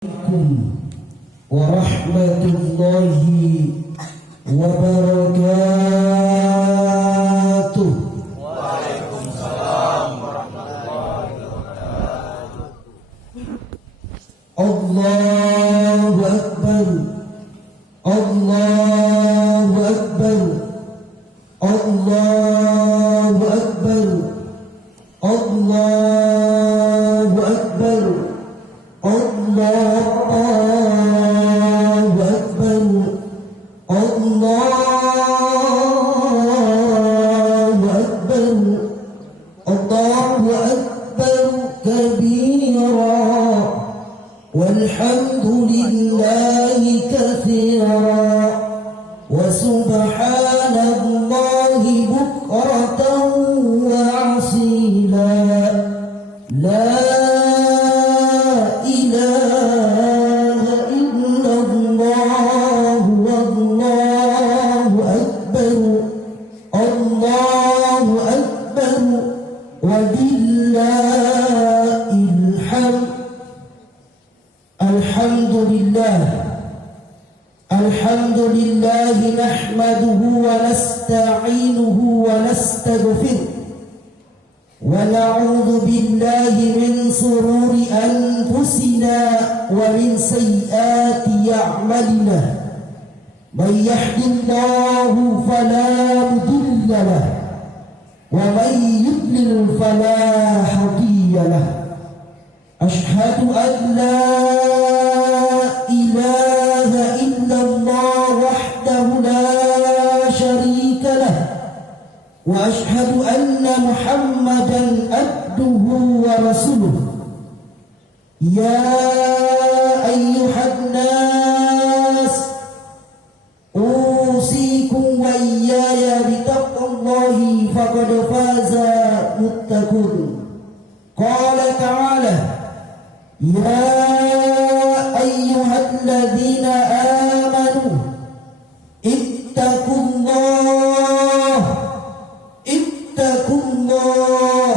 Warahmatullahi wabarakatuh. Waalaikumsalam warahmatullahi wabarakatuh. Allahu Akbar, Allahu Akbar, Allahu Akbar, Allahu Akbar, Allahu Akbar, Allahu Akbar, Allahu Akbar kabira, walhamdulillahi katsira, wa subhanallahi bukratan wa asila. La ilaha illallah, wallahu akbar, Allahu akbar, walillahil hamd. Alhamdulillah, alhamdulillah nahmaduhu wa nasta'inuhu wa nastaghfiruh wa na'udzu billahi min sururi anfusina wa min sayyiati a'malina. Man yahdihillahu fala mudilla lahu wa man yudlil fala hadiya lahu. Ashhadu an la ilaha illallah wahdahu la sharika lah, wa ashhadu anna Muhammadan abduhu wa rasuluh. Ya ayyuhan nas, usikum wa iyaya bitaqwallahi faqad faza muttaqun. Qala ta'ala, ya ayyuhalladzina amanu ittaqullah, ittaqullah,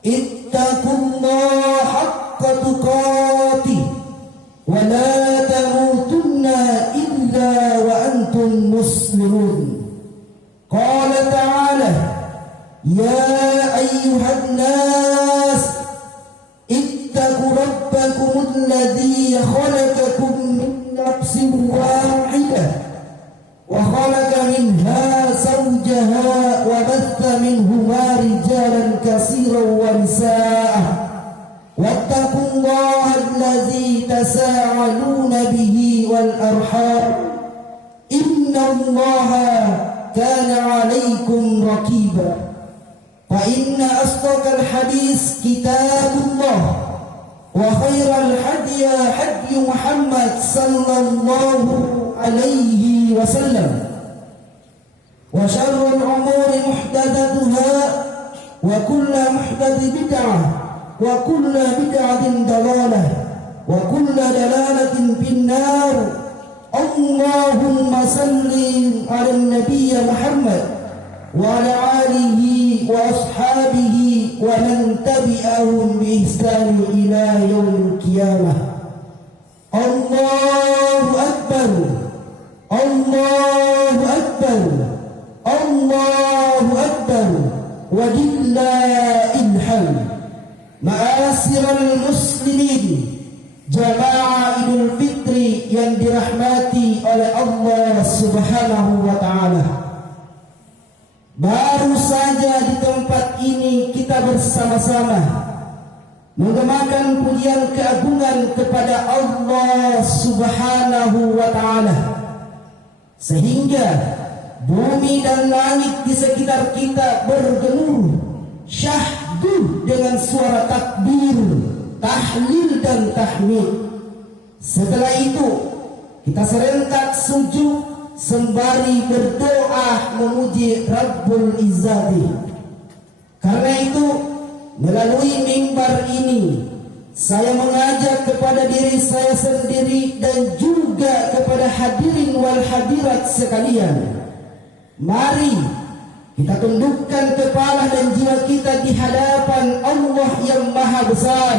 ittaqullah haqqa tuqatih wa la tamutunna illa wa antum muslimun. Qala ta'ala, ya ayyuhan nas ittaqu rabbakum alladhi khalaqakum min nafsin wahidah wa khalaqa minha zawjaha wa batha minhuma rijalan katsiran wa nisaa. Wattaqullaha alladhi tasaaluna bihi wal arham, innallaha kana 'alaykum raqiba. Fa inna asdaqal hadis kitabullah wa khairal hadi hadi Muhammad sallallahu alaihi wasallam, wa syarrul umuri muhdatsatuha wa kullu muhdatsin bid'ah wa kullu bid'atin dalalah wa kullu dalalatin finnar. Allahumma salli ala nabiy Muhammad wa ala alihi wa ashabihi wa man tabi'ahum bi ihsan ila yaumil qiyamah. Allahu akbar, Allahu akbar, Allahu akbar, walillahil hamd. Ma'asyiral muslimin, jamaah Idul Fitri yang dirahmati oleh Allah Subhanahu wa taala. Baru saja di tempat ini kita bersama-sama menggemakan pujian keagungan kepada Allah Subhanahu wa taala, sehingga bumi dan langit di sekitar kita bergemuruh syahdu dengan suara takbir, tahlil dan tahmid. Setelah itu kita serentak sujud sembari berdoa memuji Rabbul Izzati. Karena itu melalui mimbar ini saya mengajak kepada diri saya sendiri dan juga kepada hadirin wal hadirat sekalian, mari kita tundukkan kepala dan jiwa kita di hadapan Allah yang Maha Besar.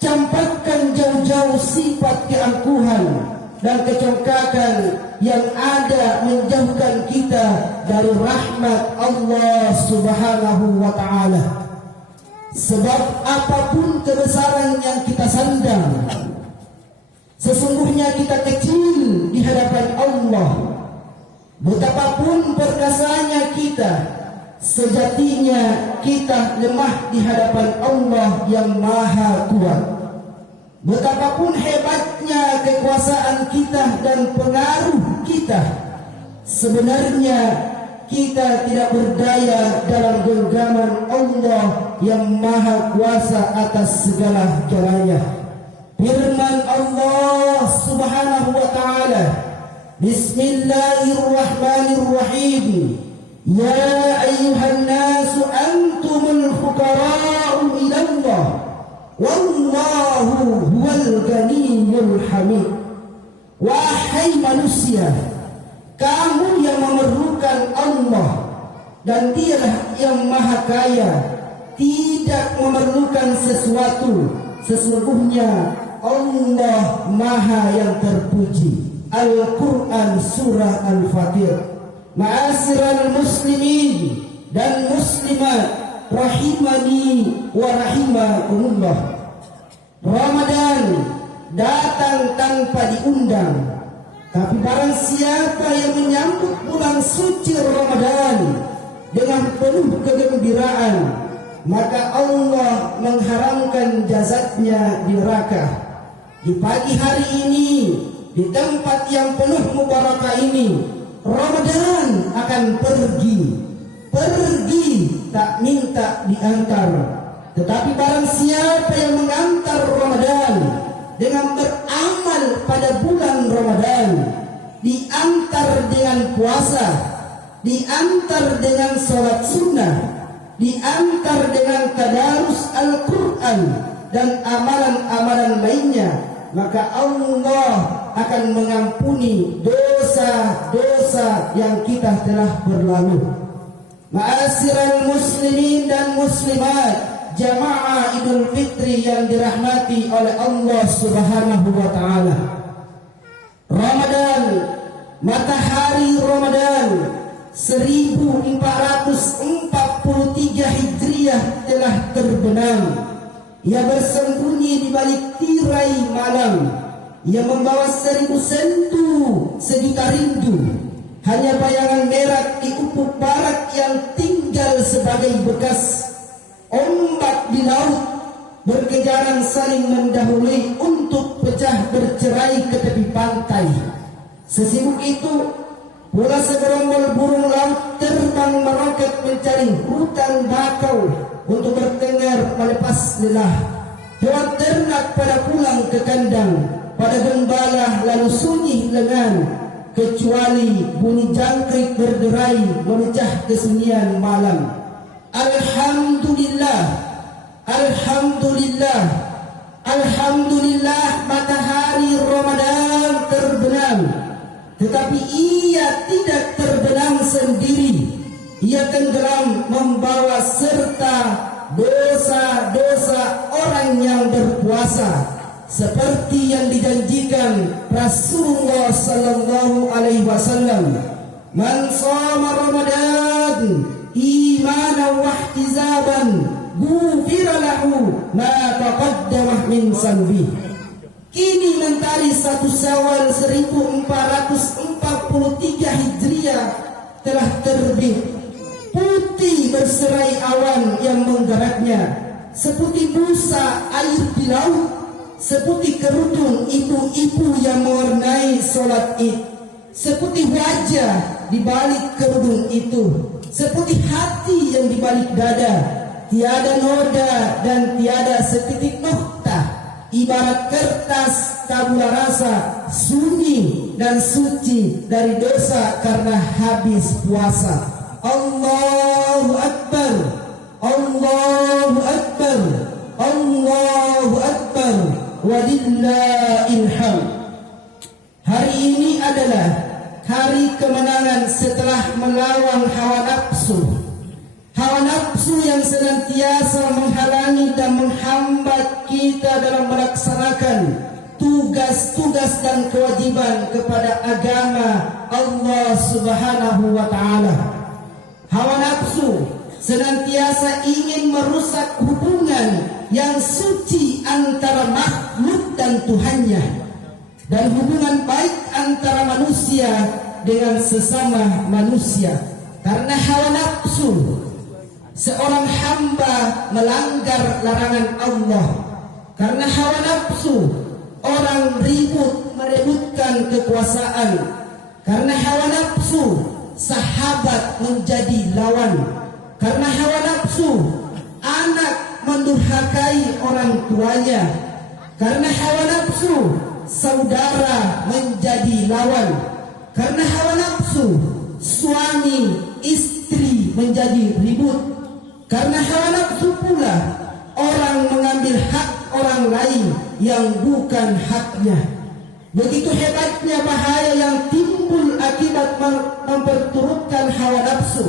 Campakkan jauh-jauh sifat keangkuhan dan kecongkakan yang ada menjauhkan kita dari rahmat Allah Subhanahu wa ta'ala. Sebab apapun kebesaran yang kita sandang, sesungguhnya kita kecil di hadapan Allah. Betapapun perkasanya kita, sejatinya kita lemah di hadapan Allah yang maha kuat. Betapapun hebatnya kekuasaan kita dan pengaruh kita, sebenarnya kita tidak berdaya dalam genggaman Allah yang maha kuasa atas segala galanya. Firman Allah Subhanahu wa ta'ala, Bismillahirrahmanirrahim. Ya ayyuhan nasu antumul fuqara'u ilallah wallahu huwal ganiyyul hamid. Wahai manusia, kamu yang memerlukan Allah, dan Dialah yang maha kaya, tidak memerlukan sesuatu. Sesungguhnya Allah maha yang terpuji. Al-Quran Surah Al-Fatir. Ma'asyiral muslimin dan muslimat, rahimani wa rahimakumullah. Ramadan datang tanpa diundang, tapi barang siapa yang menyambut bulan suci Ramadan dengan penuh kegembiraan, maka Allah mengharamkan jasadnya di neraka. Di pagi hari ini, di tempat yang penuh mubarakah ini, Ramadan akan pergi tak minta diantar. Tetapi barang siapa yang mengantar Ramadan dengan beramal pada bulan Ramadan, diantar dengan puasa, diantar dengan sholat sunnah, diantar dengan tadarus Al-Quran dan amalan-amalan lainnya, maka Allah akan mengampuni dosa-dosa yang kita telah berlalu. Ma'asyiral muslimin dan muslimat, jamaah Idul Fitri yang dirahmati oleh Allah Subhanahu wa ta'ala. Ramadan, matahari Ramadan 1443 Hijriah telah terbenam. Ia bersembunyi di balik tirai malam. Ia membawa 1000 sendu, sejuta rindu. Hanya bayangan merah di ufuk barat yang tinggal sebagai bekas. Ombak di laut berkejaran saling mendahului untuk pecah bercerai ke tepi pantai. Sesibuk itu pula segerombol burung laut terbang meroket mencari hutan bakau untuk bertengger melepas lelah. Hewan ternak pada pulang ke kandang, pada gembala lalu sunyi lengan, kecuali bunyi jangkrik berderai memecah kesunyian malam. Alhamdulillah, Alhamdulillah, Alhamdulillah, matahari Ramadan terbenam. Tetapi ia tidak terbenam sendiri. Ia tenggelam membawa serta dosa-dosa orang yang berpuasa, seperti yang dijanjikan Rasulullah sallallahu alaihi wasallam, man shoma Ramadan imanan wa ihtisaban ghufira lahu ma taqaddama min sanbi. Kini mentari 1 Syawal 1443 Hijriah telah terbit. Putih berserai awan yang menggeraknya, seputih busa air di laut, seputih kerudung ibu-ibu yang mewarnai sholat Id, seputih wajah di balik kerudung itu, seputih hati yang di balik dada, tiada noda dan tiada setitik noktah, ibarat kertas tabula rasa, sunyi dan suci dari dosa karena habis puasa. Allahu Akbar, Allahu Akbar, Allahu Akbar, walillahil hamd. Hari ini adalah hari kemenangan setelah melawan hawa nafsu. Hawa nafsu yang senantiasa menghalangi dan menghambat kita dalam melaksanakan tugas-tugas dan kewajiban kepada agama Allah Subhanahu wa taala. Hawa nafsu senantiasa ingin merusak hubungan yang suci antara makhluk dan Tuhannya, dan hubungan baik antara manusia dengan sesama manusia. Karena hawa nafsu, seorang hamba melanggar larangan Allah. Karena hawa nafsu, orang merebutkan kekuasaan. Karena hawa nafsu, sahabat menjadi lawan. Karena hawa nafsu, anak mendurhakai orang tuanya. Karena hawa nafsu, saudara menjadi lawan. Karena hawa nafsu, suami istri menjadi ribut. Karena hawa nafsu pula, orang mengambil hak orang lain yang bukan haknya. Begitu hebatnya bahaya yang timbul akibat memperturutkan hawa nafsu.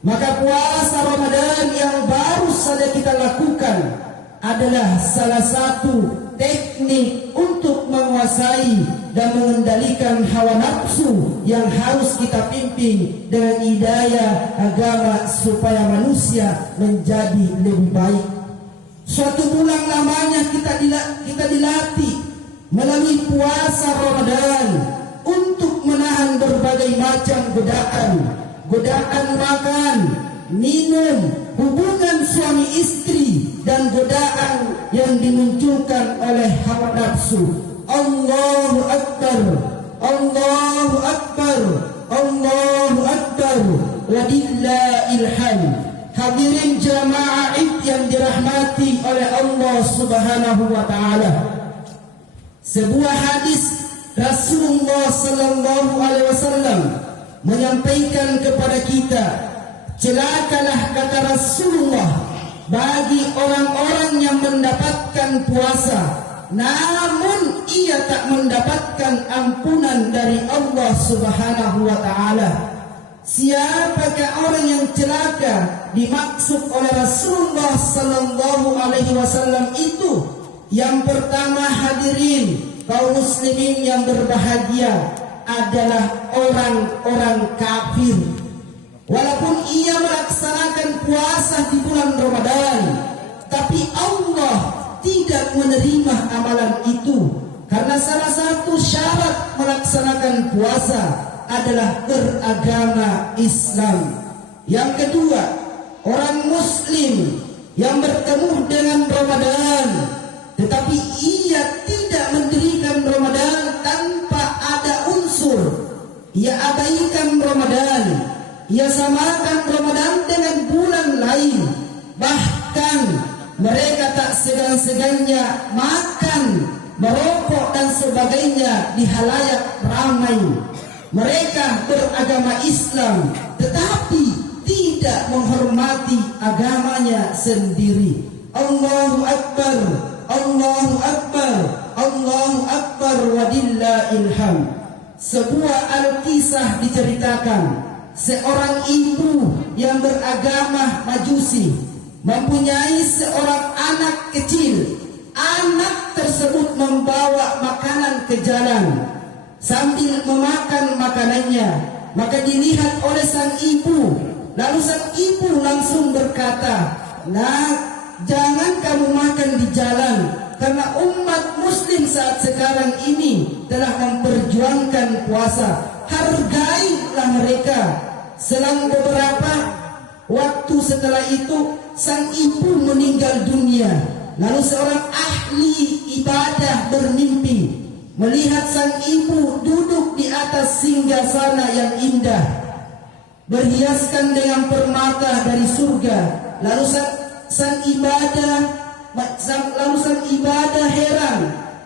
Maka puasa Ramadan yang baru saja kita lakukan adalah salah satu teknik untuk menguasai dan mengendalikan hawa nafsu yang harus kita pimpin dengan hidayah agama supaya manusia menjadi lebih baik. Suatu bulan lamanya kita dilatih melalui puasa Ramadan untuk menahan berbagai macam godaan makan, minum, hubungan suami istri, dan godaan yang dimunculkan oleh hawa nafsu. Allahu Akbar, Allahu Akbar, Allahu Akbar, walillahil hamd. Hadirin jamaah yang dirahmati oleh Allah Subhanahu wa taala. Sebuah hadis Rasulullah sallallahu alaihi wasallam menyampaikan kepada kita, celakalah kata Rasulullah bagi orang-orang yang mendapatkan puasa namun ia tak mendapatkan ampunan dari Allah Subhanahu wa taala. Siapakah orang yang celaka dimaksud oleh Rasulullah sallallahu alaihi wasallam itu? Yang pertama, hadirin kaum muslimin yang berbahagia, adalah orang-orang kafir. Walaupun ia melaksanakan puasa di bulan Ramadan, tapi Allah tidak menerima amalan itu. Karena salah satu syarat melaksanakan puasa adalah beragama Islam. Yang kedua, orang muslim yang bertemu dengan Ramadan, tetapi ia tidak mendirikan Ramadan tanpa ada unsur. Ia abaikan Ramadan, ia samakan Ramadan dengan bulan lain. Bahkan mereka tak segan-segannya makan, merokok dan sebagainya di halayak ramai. Mereka beragama Islam tetapi tidak menghormati agamanya sendiri. Allahu Akbar, Allahu Akbar, Allahu Akbar, walillahil hamd. Sebuah alkisah diceritakan, seorang ibu yang beragama Majusi mempunyai seorang anak kecil. Anak tersebut membawa makanan ke jalan sambil memakan makanannya. Maka dilihat oleh sang ibu. Lalu sang ibu langsung berkata, "Nak, jangan kamu makan di jalan, karena umat muslim saat sekarang ini telah memperjuangkan puasa. Hargailah mereka." Selang beberapa waktu setelah itu, sang ibu meninggal dunia. Lalu seorang ahli ibadah bermimpi melihat sang ibu duduk di atas singgasana yang indah, berhiaskan dengan permata dari surga. Lalu sang ibadah heran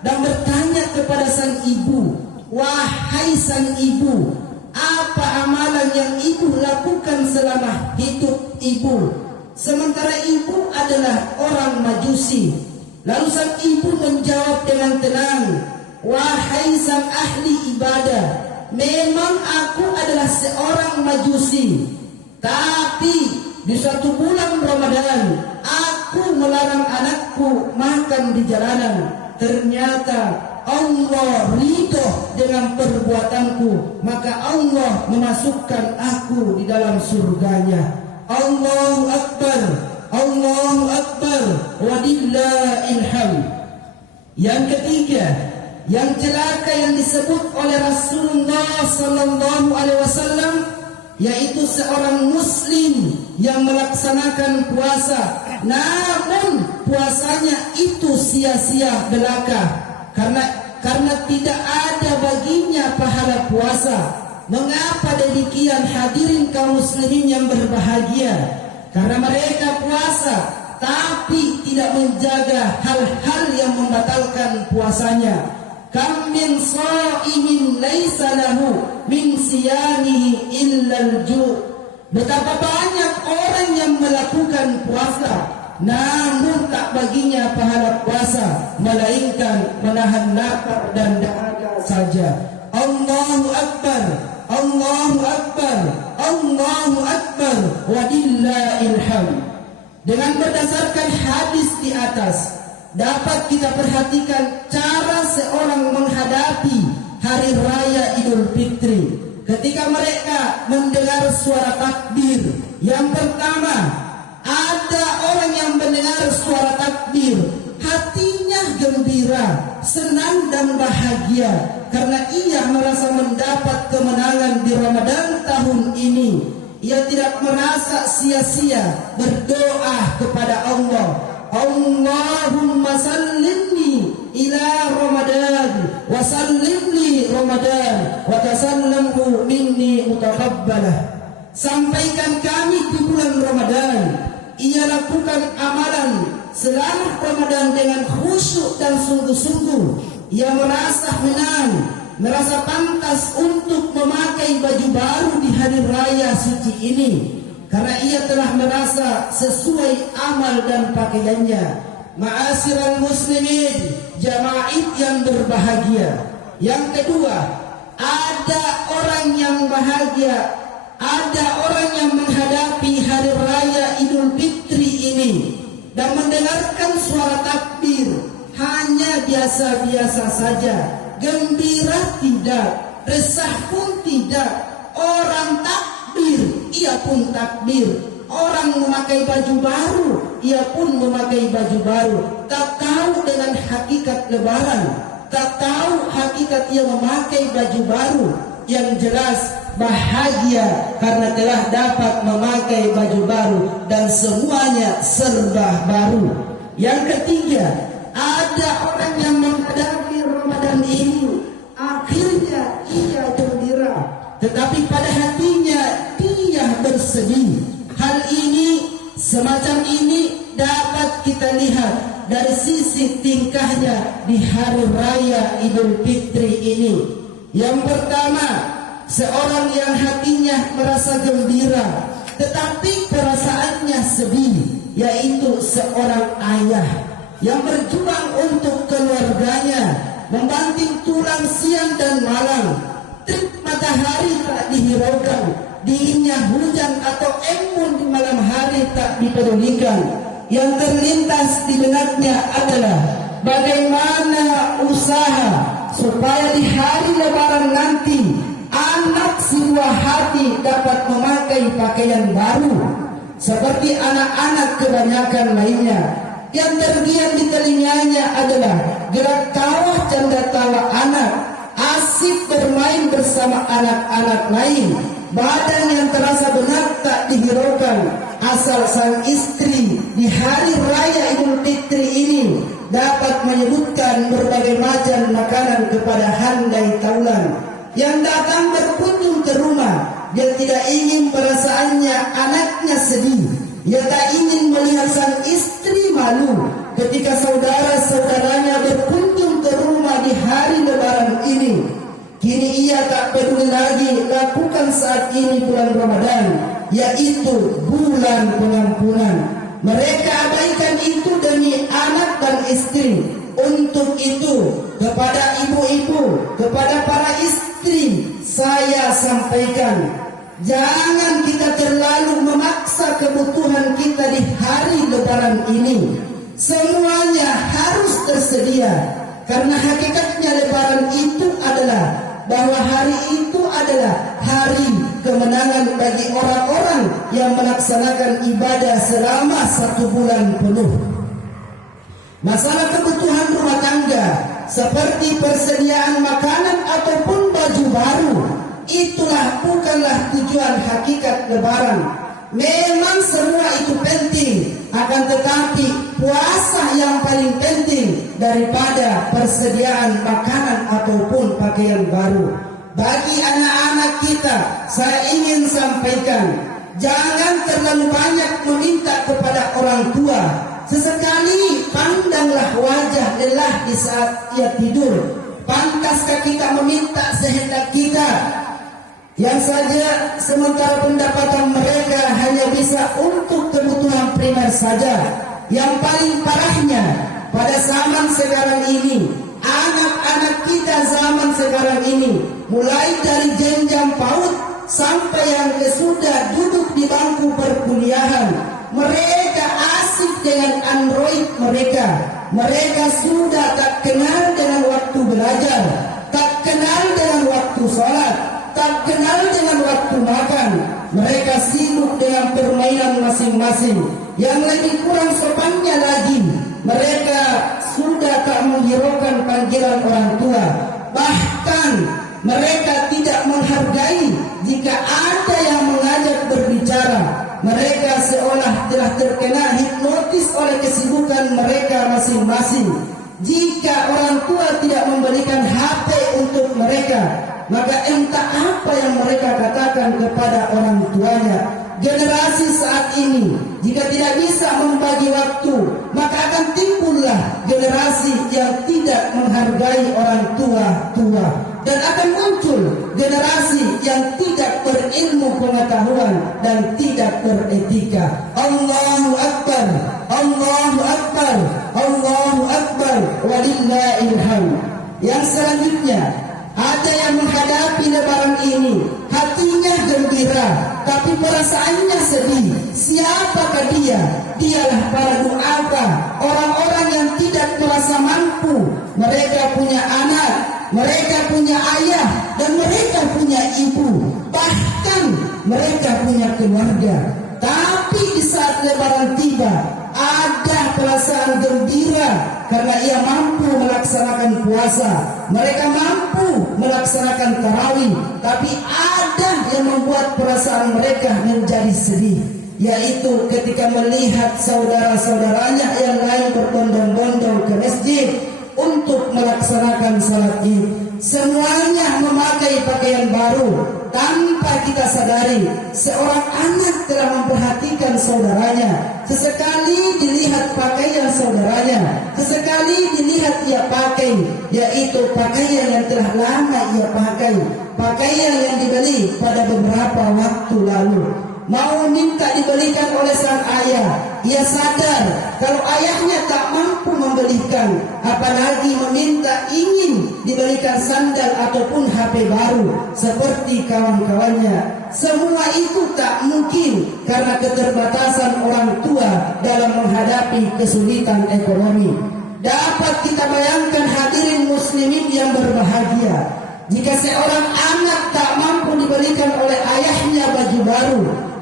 dan bertanya kepada sang ibu, "Wahai sang ibu, apa amalan yang ibu lakukan selama hidup ibu?" Sementara ibu adalah orang Majusi. Lalu sang ibu menjawab dengan tenang, "Wahai sang ahli ibadah, memang aku adalah seorang Majusi, tapi di suatu bulan Ramadan aku melarang anakku makan di jalanan. Ternyata Allah ridho dengan perbuatanku, maka Allah memasukkan aku di dalam surganya. Allahu Akbar, Allahu Akbar, walillahil hamd. Yang ketiga, yang celaka yang disebut oleh Rasulullah sallallahu alaihi wasallam, yaitu seorang muslim yang melaksanakan puasa namun puasanya itu sia-sia belaka karena tidak ada baginya pahala puasa. Mengapa demikian hadirin kaum muslimin yang berbahagia? Karena mereka puasa tapi tidak menjaga hal-hal yang membatalkan puasanya. Kam min shaimin laisa lahu min siyamihi illa al-ju'. Betapa banyak orang yang melakukan puasa namun tak baginya pahala puasa melainkan menahan lapar dan dahaga saja. Allahu Akbar, Allahu Akbar, Allahu Akbar, walillahil hamd. Dengan berdasarkan hadis di atas, dapat kita perhatikan cara seorang menghadapi hari raya Idul Fitri. Ketika mereka mendengar suara takbir, yang pertama, ada orang yang mendengar suara takbir, hatinya gembira, senang dan bahagia karena ia merasa mendapat kemenangan di Ramadan tahun ini. Ia tidak merasa sia-sia berdoa kepada Allah. Allahumma sallimni ila Ramadan wa sallimni Ramadan wa tasallamhu minni mutakabbalah. Sampaikan kami di bulan Ramadan. Ia lakukan amalan selama Ramadan dengan khusyuk dan sungguh-sungguh. Ia merasa menang, merasa pantas untuk memakai baju baru di hari raya suci ini karena ia telah merasa sesuai amal dan pakaiannya. Ma'asyiral muslimin, jamaah yang berbahagia. Yang kedua, ada orang yang bahagia, ada orang yang menghadapi hari raya Idul Fitri ini dan mendengarkan suara takbir hanya biasa-biasa saja. Gembira tidak, resah pun tidak. Orang takbir, ia pun takbir. Orang memakai baju baru, ia pun memakai baju baru. Tak tahu dengan hakikat lebaran, tak tahu hakikat ia memakai baju baru. Yang jelas bahagia karena telah dapat memakai baju baru dan semuanya serba baru. Yang ketiga, ada orang yang menghadapi Ramadan ini, akhirnya ia gembira, tetapi pada hatinya dia bersedih. Hal ini, semacam ini dapat kita lihat dari sisi tingkahnya di hari raya Idul Fitri ini. Yang pertama, seorang yang hatinya merasa gembira, tetapi perasaannya sedih, yaitu seorang ayah yang berjuang untuk keluarganya, membanting tulang siang dan malam. Terik matahari tak dihiraukan, dinginnya hujan atau embun di malam hari tak dipedulikan. Yang terlintas di benaknya adalah bagaimana usaha supaya di hari lebaran nanti anak si buah hati dapat memakai pakaian baru seperti anak-anak kebanyakan lainnya. Yang terdiam di telinganya adalah gerak tawa canda tawa anak, asik bermain bersama anak-anak lain, badan yang terasa benar tak dihiraukan asal sang istri di hari raya Idul Fitri ini dapat menyebutkan berbagai macam makanan kepada handai taulan yang datang berkunjung ke rumah. Dia tidak ingin perasaannya anaknya sedih. Ia tak ingin melihat sang istri malu ketika saudara-saudaranya berkunjung ke rumah di hari lebaran ini. Kini ia tak peduli lagi lakukan saat ini bulan Ramadan, yaitu bulan pengampunan. Mereka abaikan itu demi anak dan istri. Untuk itu, kepada ibu-ibu, kepada para istri, saya sampaikan, jangan kita terlalu memaksa memaksa kebutuhan kita di hari Lebaran ini. Semuanya harus tersedia, karena hakikatnya Lebaran itu adalah bahwa hari itu adalah hari kemenangan bagi orang-orang yang melaksanakan ibadah selama 1 bulan penuh. Masalah kebutuhan rumah tangga seperti persediaan makanan ataupun baju baru, itulah bukanlah tujuan hakikat Lebaran. Memang semua itu penting, akan tetapi puasa yang paling penting daripada persediaan makanan ataupun pakaian baru. Bagi anak-anak kita, saya ingin sampaikan, jangan terlalu banyak meminta kepada orang tua. Sesekali pandanglah wajah lelah di saat ia tidur. Pantaskah kita meminta sehendak kita? Yang saja sementara pendapatan mereka hanya bisa untuk kebutuhan primer saja. Yang paling parahnya pada zaman sekarang ini, anak-anak kita zaman sekarang ini, mulai dari jenjang PAUD sampai yang sudah duduk di bangku perkuliahan, mereka asik dengan Android mereka. Mereka sudah tak kenal dengan waktu belajar, tak kenal dengan waktu sholat, tak kenal dengan waktu makan. Mereka sibuk dengan permainan masing-masing. Yang lebih kurang sopannya lagi, mereka sudah tak menghiraukan panggilan orang tua. Bahkan mereka tidak menghargai jika ada yang mengajak berbicara. Mereka seolah telah terkena hipnotis oleh kesibukan mereka masing-masing. Jika orang tua tidak memberikan HP untuk mereka, maka entah apa yang mereka katakan kepada orang tuanya. Generasi saat ini jika tidak bisa membagi waktu, maka akan timbullah generasi yang tidak menghargai orang tua, dan akan muncul generasi yang tidak berilmu pengetahuan dan tidak beretika. Allahu Akbar, Allahu Akbar, Allahu Akbar, walillahil hamd. Yang selanjutnya, ada yang menghadapi Lebaran ini hatinya gembira, tapi perasaannya sedih. Siapakah dia? Dialah para duafa, orang-orang yang tidak merasa mampu. Mereka punya anak, mereka punya ayah, dan mereka punya ibu. Bahkan mereka punya keluarga. Tapi di saat Lebaran tiba, ada perasaan gembira karena ia mampu melaksanakan puasa. Mereka mampu melaksanakan tarawih. Tapi ada yang membuat perasaan mereka menjadi sedih, yaitu ketika melihat saudara-saudaranya yang lain berbondong-bondong ke masjid untuk melaksanakan salat Id. Semuanya memakai pakaian baru. Tanpa kita sadari, seorang anak telah memperhatikan saudaranya. Sesekali dilihat pakaian saudaranya, sesekali dilihat ia pakai, yaitu pakaian yang telah lama ia pakai, pakaian yang dibeli pada beberapa waktu lalu. Mau minta dibelikan oleh sang ayah, ia sadar kalau ayahnya tak mampu membelikan, apalagi meminta ingin dibelikan sandal ataupun HP baru seperti kawan-kawannya. Semua itu tak mungkin karena keterbatasan orang tua dalam menghadapi kesulitan ekonomi. Dapat kita bayangkan hadirin muslimin yang berbahagia, jika seorang anak tak mampu dibelikan oleh ayahnya baju baru,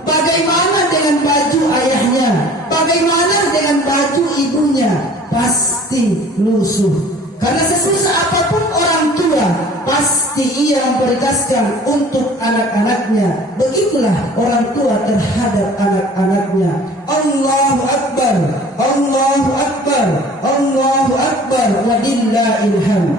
bagaimana dengan baju ayahnya? Bagaimana dengan baju ibunya? Pasti lusuh. Karena sesusah apapun orang tua, pasti ia memprioritaskan untuk anak-anaknya. Begitulah orang tua terhadap anak-anaknya. Allahu Akbar, Allahu Akbar, Allahu Akbar, walillahil hamd.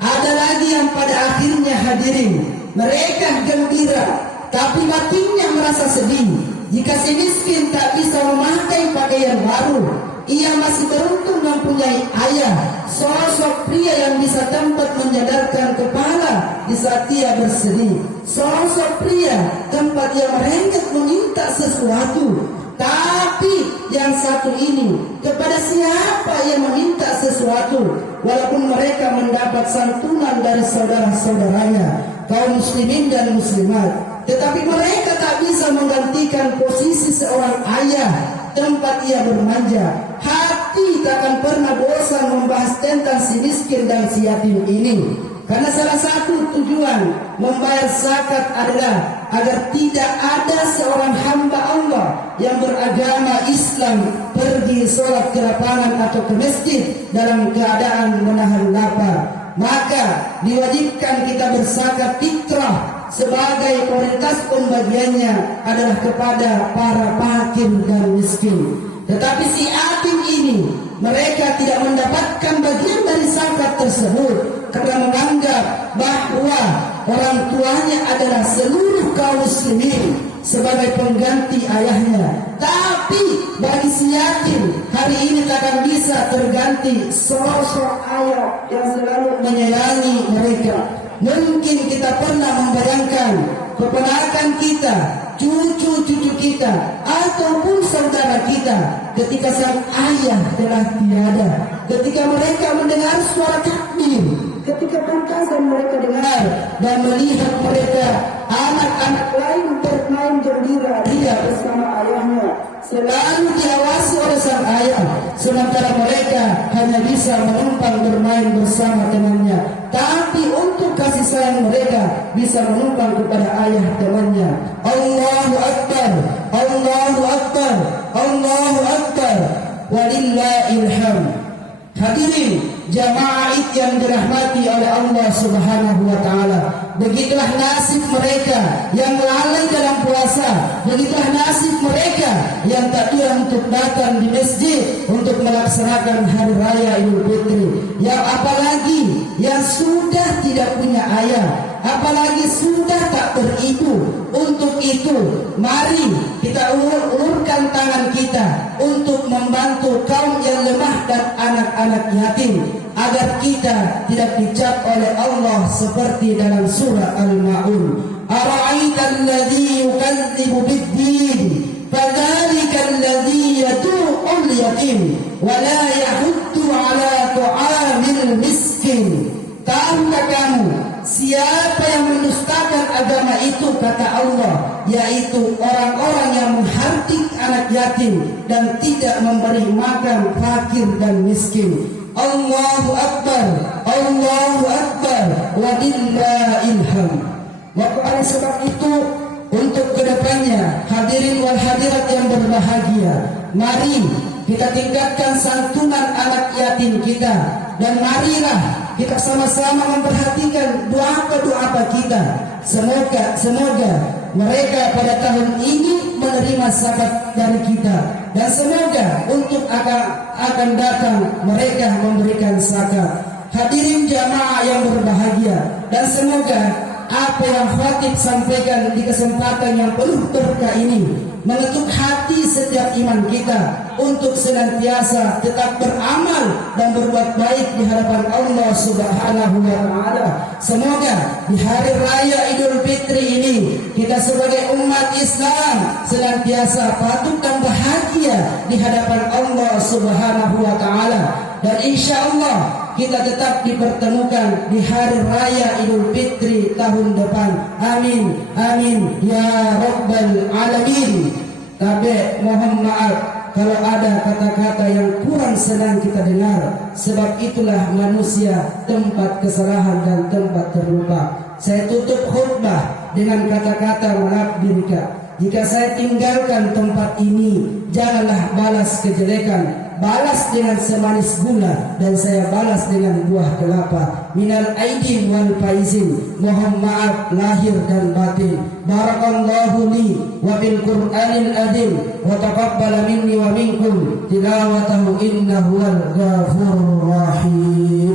Ada lagi yang pada akhirnya hadirin, mereka gembira, tapi batinnya merasa sedih. Jika si miskin tak bisa memakai pakaian baru, ia masih beruntung mempunyai ayah, sosok pria yang bisa tempat menyadarkan kepala di saat ia bersedih. Sosok pria tempat ia merengek meminta sesuatu. Tapi yang satu ini, kepada siapa ia meminta sesuatu, walaupun mereka mendapat santunan dari saudara-saudaranya, kaum muslimin dan muslimat. Tetapi mereka tak bisa menggantikan posisi seorang ayah tempat ia bermanja. Hati takkan pernah bosan membahas tentang si miskin dan si yatim ini. Karena salah satu tujuan membayar zakat adalah agar tidak ada seorang hamba Allah yang beragama Islam pergi sholat ke lapangan atau ke masjid dalam keadaan menahan lapar. Maka diwajibkan kita berzakat fitrah sebagai prioritas pembagiannya adalah kepada para fakir dan miskin. Tetapi si yatim ini mereka tidak mendapatkan bagian dari zakat tersebut karena menganggap bahwa orang tuanya adalah seluruh kaum muslimin sebagai pengganti ayahnya. Tapi bagi si yatim hari ini takkan bisa terganti sosok ayah yang selalu menyayangi mereka. Mungkin kita pernah membayangkan keponakan kita, cucu-cucu kita, ataupun saudara kita ketika sang ayah telah tiada, ketika mereka mendengar suara takbir, ketika pantasan mereka dengar dan melihat mereka anak-anak lain bermain gembira dia bersama ayahnya, selalu diawasi oleh sang ayah, sementara mereka hanya bisa menumpang bermain bersama temannya. Tapi untuk kasih sayang mereka bisa menumpang kepada ayah temannya. Allahu Akbar, Allahu Akbar, Allahu Akbar, walillahil hamd. Hadirin jamaah yang dirahmati oleh Allah Subhanahu wa taala. Begitulah nasib mereka yang lalai dalam puasa. Begitulah nasib mereka yang tak ia untuk datang di masjid untuk melaksanakan hari raya Idul Fitri. Yang apalagi yang sudah tidak punya ayah, apalagi sudah tak beribu. Untuk itu mari kita ulurkan tangan kita untuk membantu kaum yang lemah dan anak-anak yatim agar kita tidak dicap oleh Allah seperti dalam surah Al-Ma'un. Ara'aita alladhi yukadzibu bid-din fadzalika alladhi yad'u'ul yatim wa la yahuddu 'ala ta'amil miskin. Tahukah kamu siapa yang mendustakan agama itu, kata Allah, yaitu orang-orang yang menghardik anak yatim dan tidak memberi makan fakir dan miskin. Allahu Akbar, Allahu Akbar, walillahil hamd. Maka oleh sebab itu untuk kedepannya hadirin wal hadirat yang berbahagia, mari kita tingkatkan santunan anak yatim kita dan marilah kita sama-sama memperhatikan doa kita. Semoga mereka pada tahun ini menerima zakat dari kita dan semoga untuk akan datang mereka memberikan zakat. Hadirin jamaah yang berbahagia, dan semoga apa yang khatib sampaikan di kesempatan yang penuh berkah ini mengetuk hati setiap iman kita untuk senantiasa tetap beramal dan berbuat baik di hadapan Allah Subhanahu wa taala. Semoga di hari raya Idul Fitri ini kita sebagai umat Islam senantiasa patut dan bahagia di hadapan Allah Subhanahu wa taala, dan insyaallah kita tetap dipertemukan di hari raya Idul Fitri tahun depan. Amin, amin ya rabbal alamin. Tapi mohon maaf kalau ada kata-kata yang kurang senang kita dengar, sebab itulah manusia tempat kesalahan dan tempat terlupa. Saya tutup khutbah dengan kata-kata maaf dirika. Jika saya tinggalkan tempat ini, janganlah balas kejelekan, balas dengan semanis bunga, dan saya balas dengan buah kelapa. Minal aidin wal faizin, mohon maaf lahir dan batin. Barakallahu li wa bil Qur'anil azim wa taqabbala minni wa minkum tilawatahu innahu wal ghafurur rahim.